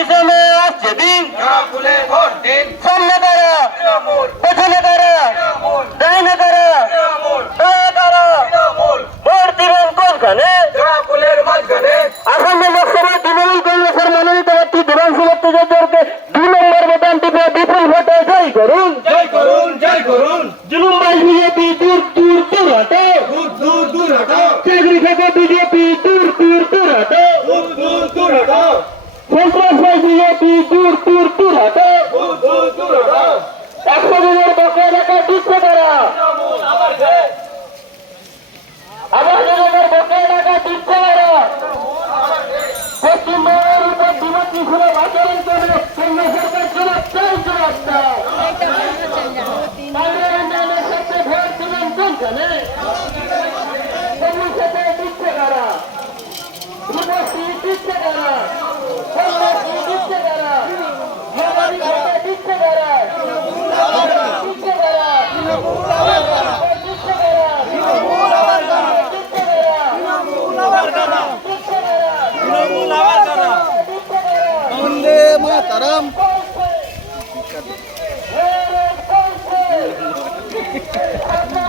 December আসছে দিন, সামনে কারা পেছনে কারা ডাইনে কারা ডানে কারা, ভোট দিবেন কোনখানে? আসামে লোকসভায় তৃণমূল কংগ্রেসের মনোনীত প্রার্থী দেবাংশু ভট্টাচার্যকে 2 নম্বর বোতাম টিপে বিপুল ভোটে জয় করুন। জুলুমবাজ বিজেপি দূর দূর দূর হটো, চাকরি থেকে বিজেপি দূর দূর দূর হটো, সন্ত্রাসবাজ বিজেপি দূর দূর দূর হটো। 100 দিনের বকেয়া টাকা দিচ্ছে তারা, আবার বকেয়া টাকা দিচ্ছে তারা। পশ্চিমবঙ্গের উপর বিমুখ আচরণ করে কেন্দ্র সরকার জবাব চাই, জবাব দাও। তাদের উন্নয়নের সাথে ভোট দিবেন কোনখানে? কমির সাথে দিচ্ছে কারা, যুবশ্রী দিচ্ছে কারা, কন্যাশ্রী দিচ্ছে কারা, মেধাবী ভাতা দিচ্ছে কারা, দিচ্ছে কারা, দিচ্ছে কারা, বন্দে মাতরম। দিচ্ছে কারা।